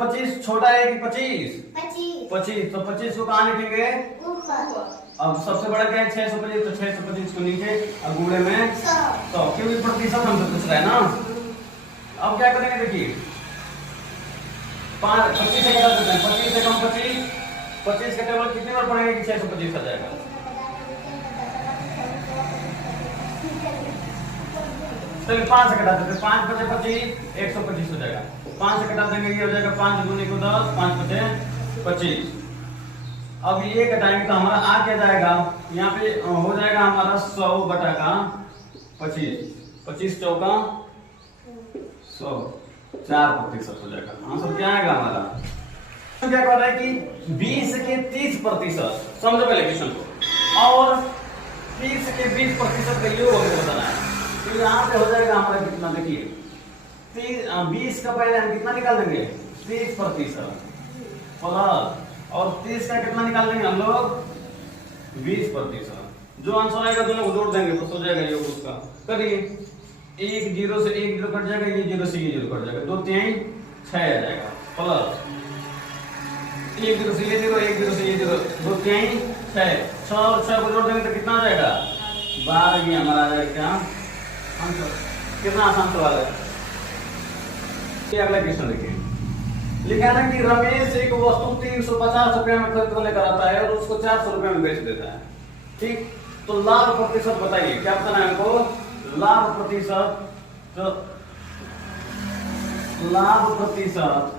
25 छोटा है कि 25? 25 तो 25 को कहाँ लिखेंगे? अब सबसे बड़ा क्या है? 625, तो 625 को नीचे अब गुणे में 100, क्योंकि प्रतिशत हमसे पूछ रहा है ना। अब क्या करेंगे देखिए, 25 से घटा देते हैं, 25 से कम 25 का टेबल कितनी बार पढ़ेंगे कि 625 आ जाएगा? चलिए 5 से घटा देते हैं, 5 बचे 25, 125 हो जाएगा। 5 से घटा देंगे, ये हो जाएगा 5 दूनी को 10, 5 बचे 25। अब ये घटाएंगे तो हमारा आ क्या जाएगा? यहाँ पे हो जाएगा हमारा 100 बटा का 25, 25 चौका 100, 4% हो जाएगा। आंसर क्या आएगा हमारा? तो क्या कह रहा है कि 20 के 30%, समझो पहले क्वेश्चन को, और 30 के 20% का योग हमें बताना है। तो यहाँ पे हो जाएगा हमारा कितना, देखिए 20 का पहले हम कितना निकाल देंगे? 30% प्लस, और 30 का कितना निकाल देंगे हम लोग? 20%। जो आंसर आएगा दोनों को जोड़ देंगे, बस हो जाएगा योग उसका। करिए, 1 0 से 1 0 कट जाएगा, ये 0 से ये 0 कट जाएगा, 2 3 6 आ जाएगा, प्लस 1 0 से ये 0, 1 0 से ये 0, 2 3 6, 6 और 6 को जोड़ देंगे तो कितना आ जाएगा? 12। ये हमारा आ जाएगा क्या आंसर? कितना आसान सवाल है। ये अगला क्वेश्चन देखिए, लिखा है कि रमेश एक वस्तु 350 रुपए में खरीद कर लेकर आता है और उसको 400 रुपए में बेच देता है, ठीक? तो लाभ प्रतिशत बताइए, क्या बताना है हमको? लाभ प्रतिशत, तो लाभ प्रतिशत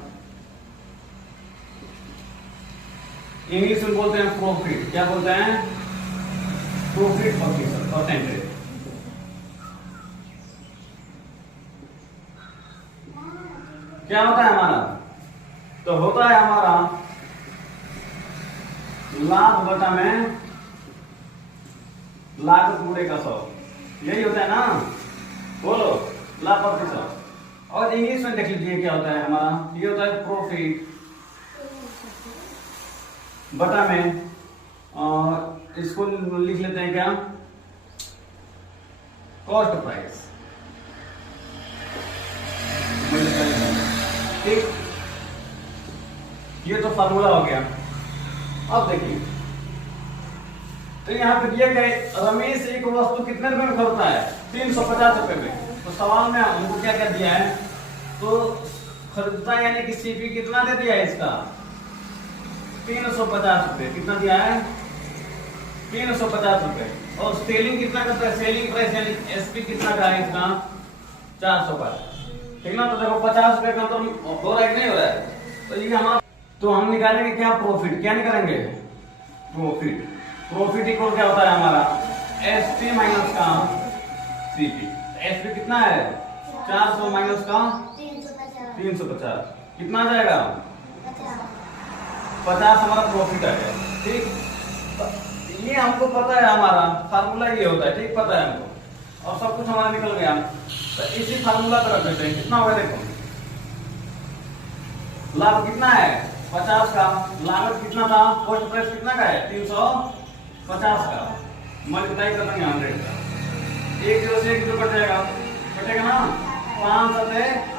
इंग्लिश में बोलते हैं प्रॉफिट। क्या बोलते हैं? प्रॉफिट प्रतिशत, परसेंटेज। क्या होता है हमारा? तो होता है हमारा लाभ बटा में लागत गुणे का 100, यही होता है ना? बोलो, लाभ प्रतिशत। और इंग्लिश में देख लीजिए क्या होता है हमारा, ये होता है प्रॉफिट बटा में, और इसको लिख लेते हैं क्या? कॉस्ट प्राइस, ठीक? ये तो फार्मूला हो गया। अब देखिए, तो यहाँ पे दिया गया रमेश एक वस्तु कितने रुपए में खरीदता है? 350 रुपए में। तो सवाल में हमको क्या क्या दिया है? तो खरीदता है यानी कि सीपी कितना दे दिया है इसका? 350 रुपए। कितना दिया है? 350 रुपए। और सेलिंग कितना करता है? सेलिंग प्राइस यानी एसपी कितना का है इसका? 400 का, ठीक ना? तो देखो 50 रुपए का तो हो रहा है कि नहीं हो रहा है? तो ये हमारा, तो हम निकालेंगे क्या? प्रॉफिट। क्या निकालेंगे? प्रॉफिट। प्रॉफिट इक्वल क्या होता है हमारा? एसपी माइनस का सीपी। एसपी कितना है? 400 माइनस का 350, कितना आ जाएगा? 50 हमारा प्रॉफिट आ गया, ठीक? तो ये हमको पता है, हमारा फार्मूला ये होता है, ठीक? पता है हमको, और सब कुछ हमारा निकल गया। तो इसी फार्मूला पर रख देते हैं। कितना होगा देखो, लाभ कितना है? 50 का, लागत कितना था? कॉस्ट प्राइस कितना का है? 350 का, मल्टीप्लाई कर देंगे 100 का, 1 0 से 1 0 कट जाएगा, कटेगा ना? 5 7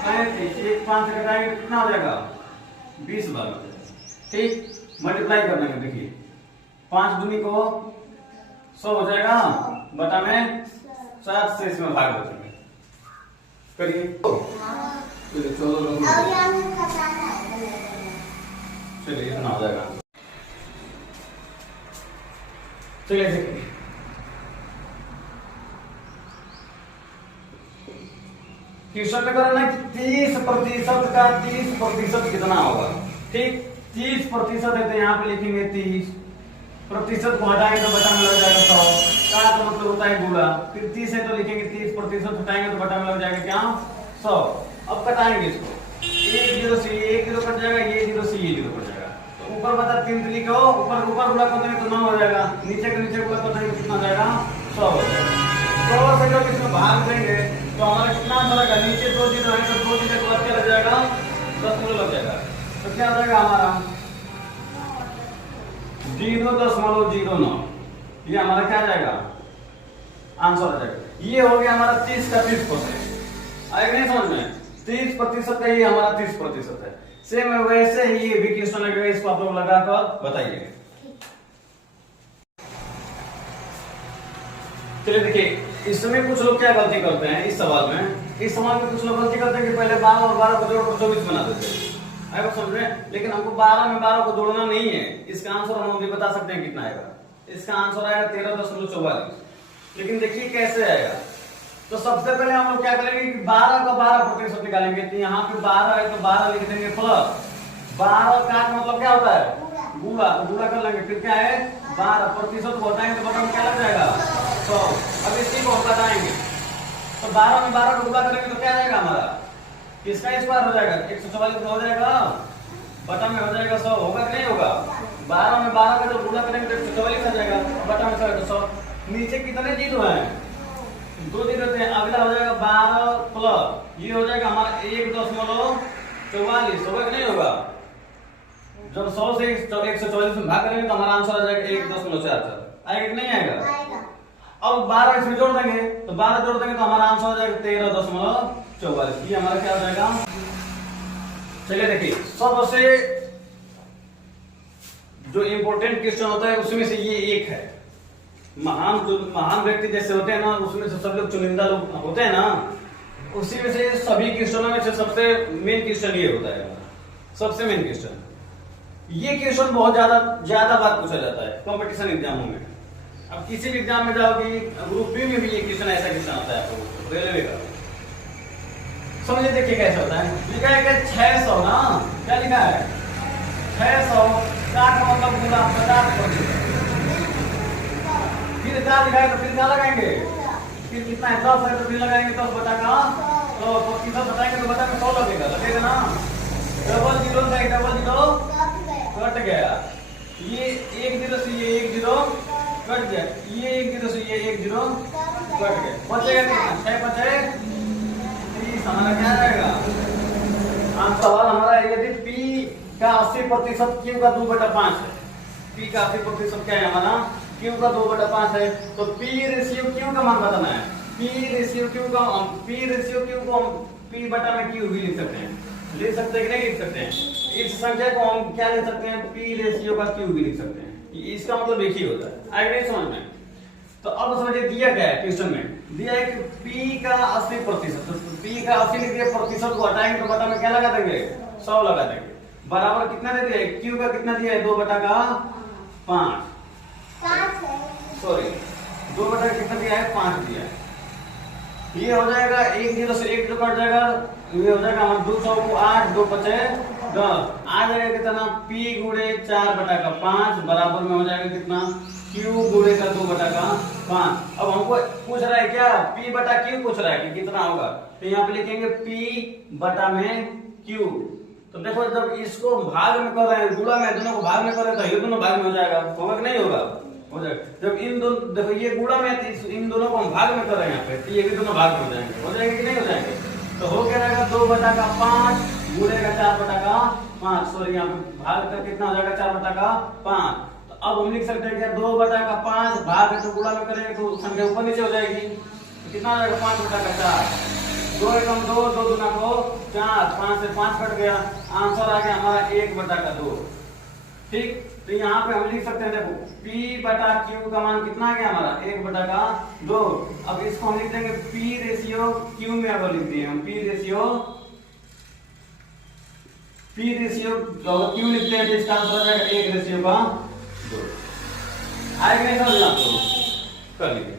35, 1 5 से कटाएंगे कितना हो जाएगा? 20 बार, ठीक? मल्टीप्लाई कर देंगे, देखिए 5 दूनी को 100 हो जाएगा, बटा में 7 से इसमें भाग देंगे। करिए, चलिए इतना हो जाएगा। चलिए देखिए, क्वेश्चन में करना है कि 30% का 30% कितना होगा, ठीक? 30% है तो यहाँ पे लिखेंगे 30% को हटाएंगे तो बटा में लग जाएगा 100 का, तो मतलब होता है गुणा। फिर 30 है तो लिखेंगे 30% हटाएंगे तो बटा में लग जाएगा क्या? 100। अब कटाएंगे इसको, 1 0 से 1 0 कट जाएगा, ये 0 से ये 0 कट जाएगा। तो ऊपर बता 3 लिखो, ऊपर ऊपर गुणा कर देंगे तो 9 हो जाएगा, नीचे के नीचे गुणा कर देंगे कितना हो जाएगा? 100 हो जाएगा। 100 से जब इसमें भाग देंगे तो हमारा कितना आंसर आएगा? नीचे 2 0 है तो 2 0 के बाद क्या लग जाएगा? 10 लग जाएगा। तो क्या आ जाएगा हमारा? 0.09। ये हमारा क्या आ जाएगा? आंसर आ जाएगा। ये हो गया हमारा 30 का 30%। आएगा नहीं समझ में? 30% का ये हमारा 30% है। सेम वैसे ही ये भी क्वेश्चन लगेगा, इसको आप लोग लगाकर बताइए। चलिए देखिए, इसमें कुछ लोग क्या गलती करते हैं इस सवाल में, कुछ लोग गलती करते हैं कि पहले 12 और 12 को जोड़कर 24 बना देते हैं। आएगा समझ में, लेकिन हमको 12 में 12 को जोड़ना नहीं है। इसका आंसर हम अभी बता सकते हैं कितना आएगा। इसका आंसर आएगा 13.44। लेकिन देखिए कैसे आएगा। तो सबसे पहले हम लोग क्या करेंगे कि 12 का 12% निकालेंगे। तो यहाँ पे 12 है तो 12 लिख देंगे प्लस 12 का मतलब क्या होता है गुणा, तो गुणा कर लेंगे। फिर क्या है 12% को हटाएंगे तो बटन क्या लग जाएगा 100। अब इसी को हम बताएंगे। तो 12 में 12 को गुणा करेंगे तो क्या जाएगा हमारा, किसका स्क्वायर हो जाएगा 144 हो जाएगा, बटन में हो जाएगा 100। होगा कि नहीं होगा? 12 में 12 का जब गुणा करेंगे तो 144 आ जाएगा, बटन में 100। नीचे कितने जीरो हैं, 2 जीरो थे। अगला हो जाएगा 12 प्लस ये हो जाएगा हमारा 1.44। होगा कि नहीं होगा? जब 100 से 144 में भाग करेंगे तो हमारा आंसर आ जाएगा 1.44। आएगा कि नहीं आएगा? अब 12 इसमें जोड़ देंगे तो 12 जोड़ देंगे तो हमारा आंसर हो जाएगा 13.44। ये हमारा क्या हो जाएगा। चलिए देखिए, सबसे जो इंपॉर्टेंट क्वेश्चन होता है उसमें से ये एक है। महान व्यक्ति जैसे होते हैं ना, उसमें से सब लोग चुनिंदा लोग होते हैं ना, उसी में से सभी क्वेश्चनों में से सबसे मेन क्वेश्चन ये होता है, सबसे मेन क्वेश्चन। ये क्वेश्चन बहुत ज्यादा बार पूछा जाता है कंपटीशन एग्जामों में। अब किसी भी एग्जाम में जाओगी, ग्रुप बी में भी ये क्वेश्चन ऐसा क्वेश्चन आता है आपको रेलवे का। समझिए देखिए कैसे होता है। लिखा है कि 600 ना, क्या लिखा है 600 का मतलब पूरा 50%। फिर क्या लिखा है तो फिर क्या लगाएंगे, फिर कितना है 10 है तो फिर लगाएंगे 10 बटा का तो 25 बताएंगे तो बटा में 100 लगेगा ना। डबल जीरो से डबल जीरो कट गया, ये 1 जीरो से ये 1 जीरो कट गया, ये 1 जीरो से ये 1 जीरो कट गया, बचेगा कितना 6 बचे 30। हमारा क्या रहेगा सवाल हमारा, यदि P का 80% Q का 2/5 है। P का 80% क्या है हमारा, Q का 2/5 है। तो P रेशियो Q का मान बताना है। P रेशियो Q को हम P बटा में Q भी लिख सकते हैं, ले सकते हैं कि नहीं लिख सकते हैं। इस संख्या को हम क्या ले सकते हैं, P रेशियो का Q भी लिख सकते हैं। इसका मतलब एक ही होता है। आगे नहीं समझ में? तो अब समझिए दिया क्या है क्वेश्चन में, दिया है कि P का 80%। तो P का 80 लिख दिया, प्रतिशत को हटाएंगे तो बटा में क्या लगा देंगे 100 लगा देंगे। बराबर कितना दे दिया, Q का कितना दिया है 2/5 सॉरी 2/5 कितना दिया है 5 दिया है। ये हो जाएगा 1 जीरो से 1 जीरो कट जाएगा, ये हो जाएगा हमारा 200 को 8 2 5 10 आ जाएगा कितना P गुणे 4/5 बराबर में हो जाएगा कितना Q गुणे का 2/5। अब हमको पूछ रहा है क्या P बटा Q पूछ रहा है कि कितना होगा, तो यहाँ पे लिखेंगे P बटा में Q। तो देखो जब इसको भाग में कर रहे हैं, गुणा में दोनों को भाग में कर रहे हैं तो ये दोनों भाग में हो जाएगा, होगा कि नहीं होगा? हो जाएगा। जब इन दोनों देखो ये गुणा में इन दोनों को हम भाग में कर रहे हैं यहाँ पे, तो ये भी दोनों भाग में हो जाएंगे। हो जाएंगे कि नहीं हो जाएंगे? तो हो क्या रहेगा 2/5 गुणे का 4/5 सॉरी यहाँ पे भाग का कितना हो जाएगा 4/5। तो अब हम लिख सकते हैं क्या 2/5 भाग है तो गुणा में करेंगे तो संख्या ऊपर नीचे हो जाएगी। तो कितना हो जाएगा 5/4 2 एकम 2 2 दूना को 4 5 से 5 कट गया, आंसर आ गया हमारा 1/2। ठीक, तो यहाँ पे हम लिख सकते हैं देखो P बटा Q का मान कितना आ गया हमारा 1/2। अब इसको हम लिख देंगे P रेशियो Q में अगर लिख दिए हम P रेशियो Q लिखते हैं तो इसका आंसर हो जाएगा 1/2। आएगा नहीं समझ आपको, कर लीजिए।